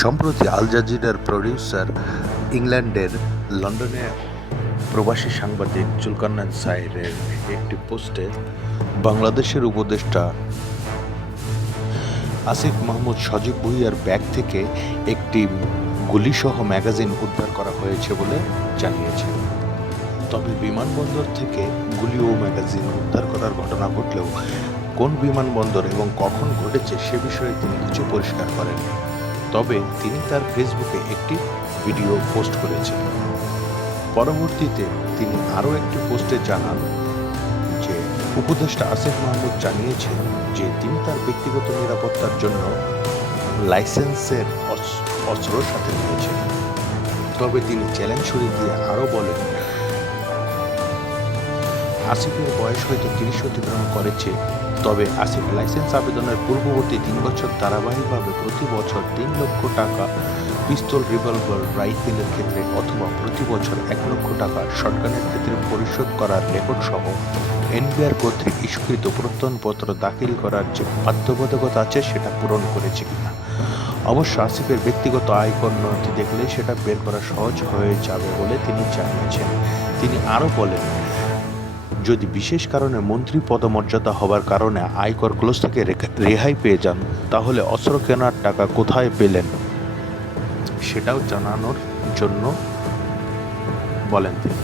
সম্প্রতি আল জাজিরার প্রডিউসার ইংল্যান্ডের লন্ডনে প্রবাসী সাংবাদিক জুলকারনাইন সাইরের একটি পোস্টে বাংলাদেশের উপদেষ্টা আসিফ মাহমুদ সজীব ভুঁইয়ার ব্যাগ থেকে একটি গুলিসহ ম্যাগাজিন উদ্ধার করা হয়েছে বলে জানিয়েছেন। তবে বিমানবন্দর থেকে গুলি ও ম্যাগাজিন উদ্ধার করার ঘটনা ঘটলেও কোন বিমানবন্দর এবং কখন ঘটেছে সে বিষয়ে তিনি কিছু পরিষ্কার করেননি। তবে তিনি তার ফেসবুকে একটি ভিডিও পোস্ট করেছেন। পরবর্তীতে তিনি আরও একটি পোস্টে জানান যে উপদেষ্টা আসিফ মাহমুদ জানিয়েছেন যে তিনি তার ব্যক্তিগত নিরাপত্তার জন্য লাইসেন্সের অস্ত্র সাথে নিয়েছেন। তবে তিনি চ্যালেঞ্জ ছড়িয়ে দিয়ে আরও বলেন, আসিফের বয়স হয়তো ৩০ অতিক্রম করেছে, তবে আসিফ লাইসেন্স আবেদনের পূর্ববর্তী ৩ বছর ধারাবাহিকভাবে প্রতি বছর ৩ লক্ষ টাকা পিস্তল, রিভলভার, রাইফেলের ক্ষেত্রে অথবা প্রতি বছর ১ লক্ষ টাকা শটগানের ক্ষেত্রে পরিশোধ করার রেকর্ড সহ এনবিআর কর্তৃক ইস্যুকৃত প্রত্যয়নপত্র দাখিল করার যে বাধ্যবাধকতা আছে সেটা পূরণ করেছে কিনা। অবশ্য আসিফের ব্যক্তিগত আয়কর নথি দেখলে সেটা বের করা সহজ হয়ে যাবে বলে তিনি জানিয়েছেন। তিনি আরও বলেন, যদি বিশেষ কারণে মন্ত্রী পদমর্যাদা হবার কারণে আয়কর ক্লোজ থেকে রেহাই পেয়ে যান, তাহলে অস্ত্র কেনার টাকা কোথায় পেলেন সেটাও জানানোর জন্য বলেন তিনি।